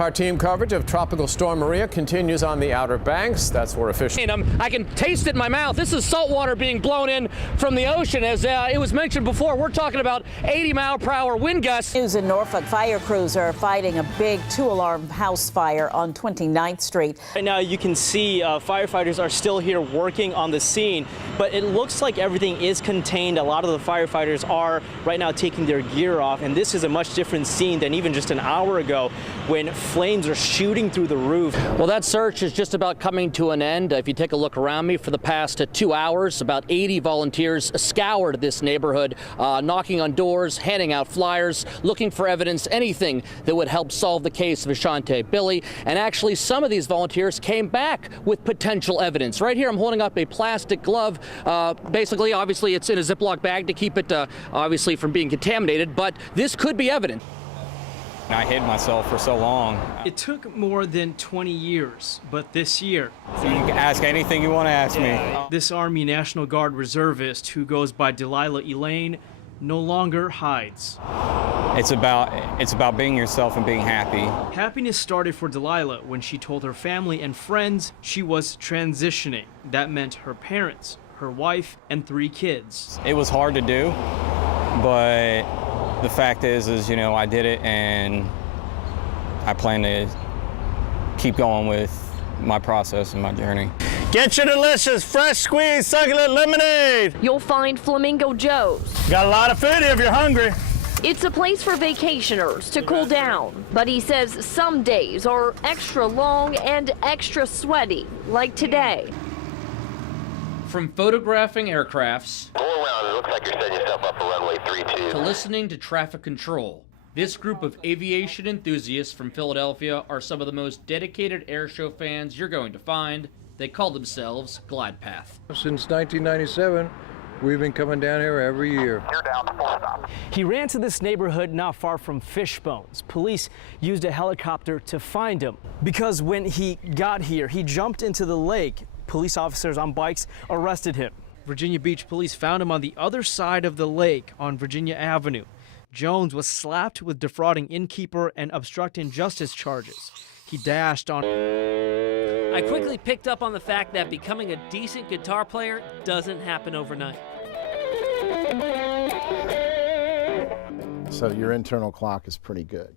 Our team coverage of Tropical Storm Maria continues on the Outer Banks. That's where officials. I can taste it in my mouth. This is salt water being blown in from the ocean. As it was mentioned before, we're talking about 80-mile-per-hour wind gusts. News in Norfolk, fire crews are fighting a big 2-alarm house fire on 29th Street. Right now you can see firefighters are still here working on the scene, but it looks like everything is contained. A lot of the firefighters are right now taking their gear off, and this is a much different scene than even just an hour ago when flames are shooting through the roof. Well, that search is just about coming to an end. If you take a look around me, for the past 2 hours, about 80 volunteers scoured this neighborhood, knocking on doors, handing out flyers, looking for evidence, anything that would help solve the case of Ashante Billy. And actually, some of these volunteers came back with potential evidence. Right here, I'm holding up a plastic glove. Basically, obviously, it's in a Ziploc bag to keep it, obviously, from being contaminated, but this could be evidence. I hid myself for so long. It took more than 20 years, but this year. So you can ask anything you want to ask me. This Army National Guard reservist who goes by Delilah Elaine no longer hides. It's about being yourself and being happy. Happiness started for Delilah when she told her family and friends she was transitioning. That meant her parents, her wife, and 3 kids. It was hard to do, but the fact is, you know, I did it, and I plan to keep going with my process and my journey. Get your delicious, fresh squeezed, succulent lemonade. You'll find Flamingo Joe's. Got a lot of food if you're hungry. It's a place for vacationers to cool down, but he says some days are extra long and extra sweaty, like today. From photographing aircrafts Go around, it looks like you're setting yourself up for runway 32. to listening to traffic control, this group of aviation enthusiasts from Philadelphia are some of the most dedicated airshow fans you're going to find. They call themselves Glide Path. Since 1997, we've been coming down here every year. You're down to 4 stops. He ran to this neighborhood not far from Fishbones. Police used a helicopter to find him because when he got here, he jumped into the lake. Police officers on bikes arrested him. Virginia Beach police found him on the other side of the lake on Virginia Avenue. Jones was slapped with defrauding innkeeper and obstructing justice charges. He dashed on. I quickly picked up on the fact that becoming a decent guitar player doesn't happen overnight. So your internal clock is pretty good.